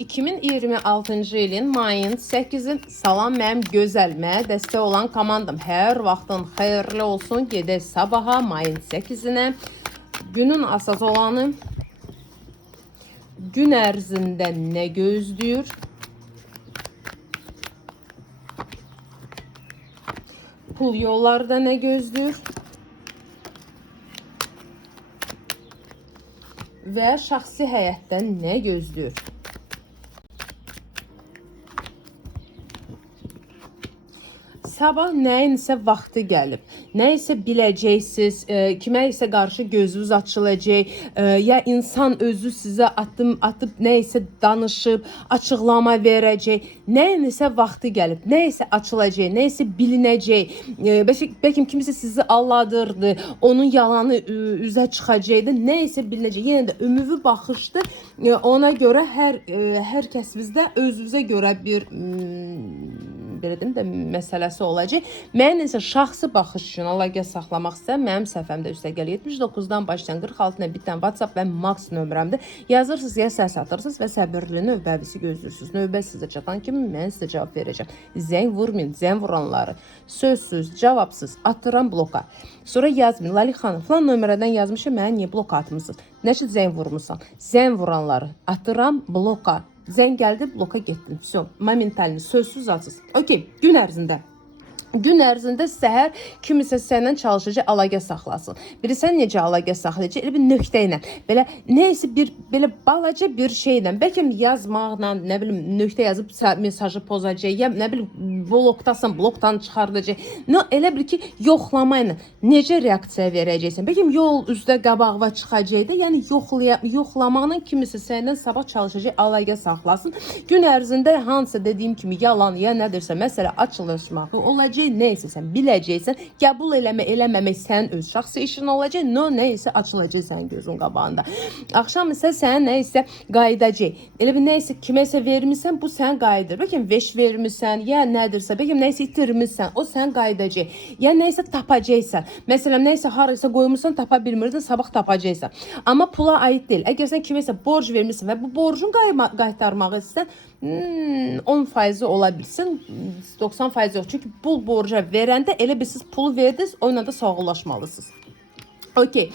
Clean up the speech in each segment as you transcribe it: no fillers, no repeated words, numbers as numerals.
2026-cı ilin mayın 8-in salam mənim gözəl, mənə dəstək olan komandam. Hər vaxtın xeyirli olsun. Gedək sabaha mayın 8-inə. Günün asas olanı gün ərzində nə gözləyir? Pul yollarda nə gözləyir? Və şəxsi həyatdan nə gözləyir? Sabah nəyinsə vaxtı gəlib. Nəyisə biləcəksiniz, kimə isə qarşı gözünüz açılacaq, ya insan özü sizə addım atıb nəyisə danışıb, açıqlama verəcək. Nəyinsə vaxtı gəlib, nəyisə açılacaq, nəyisə bilinəcək. Bəlkə kimsə sizi aldadırdı, onun yalanı üzə çıxacaqdı, nəyisə bilinəcək. Yenə də ümumi baxışdır. Ona görə hər kəs bizdə özünüzə görə bir belədim də məsələsi olacaq. Mənim isə şəxsi baxış üçün əlaqə saxlamaq istəyirəm. Mənim səhifəmdə üstəgəl 79-dan başlayan 46-na bitən WhatsApp və Max nömrəmdir. Yazırsınız ya səs atırsınız və səbirli növbəyinizi gözləyirsiniz. Növbə sizə çatan kimi mən sizə cavab verəcəm. Zəng vurmayın, zəng vuranları sözsüz, cavabsız atıram bloka. Sonra yazmayın. Lali xanım, falan nömrədən yazmışam, mənə niyə bloka atmısınız? Nəçə zəng vurmusan? Zəng vuranları atıram bloka. Zəng gəldi, bloka getdim. Все, momentalni, sözsüz atsız. Okey, gün ərzində. Gün ərzində səhər kimisə səndən çalışacaq, əlaqə saxlasın. Bilirsən necə əlaqə saxlayacaq? Elə bir nöqtə ilə, belə nəysə bir belə balaca bir şeylə, bəlkə yazmaqla, nə bilim, nöqtə yazıb mesajı pozacaq, ya nə bilim blokdasan, blokdan çıxardacaq. Elə bil ki, yoxlama ilə necə reaksiya verəcəksən? Bəlkə yol üzdə qabağına çıxacaq da, yəni yoxlamaqla kimisə səndən sabah çalışacaq, əlaqə saxlasın. Gün ərzində hansısa dediyim kimi yalan ya nədirsə, məsələ açılışmaq olacaq. Neysə sən biləcəksən, qəbul eləməmək sənin öz şəxsi işin olacaq, neysə açılacaq sənin gözün qabağında. Axşam isə sən neysə qayıdacaq. Elə bir neysə kiməsə vermirsən, bu sən qayıdır. Bəlkə veş vermirsən, ya nədirsə, bəlkə neysə itirmirsən, o sən qayıdacaq. Ya neysə tapacaqsan. Məsələn, neysə haraysa qoymursan, tapa bilmirdin, sabah tapacaqsan. Amma pula aid deyil. Əgər sən kiməsə borc vermirsən və bu borcun qaytarmağı istəsən, 10% ola bilsin, 90% yox. Çünki pul borca verəndə elə bir siz pulu verdiniz, onunla da sağollaşmalısınız. Okey,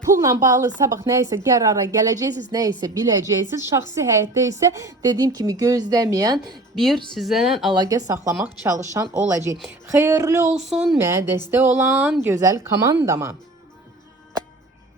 pulla bağlı sabah nəysə qərara gələcəksiniz, nəysə biləcəksiniz. Şəxsi həyatda isə dediyim kimi gözləməyən bir sizlə əlaqə saxlamaq çalışan olacaq. Xeyirli olsun, mənə dəstək olan gözəl komandama.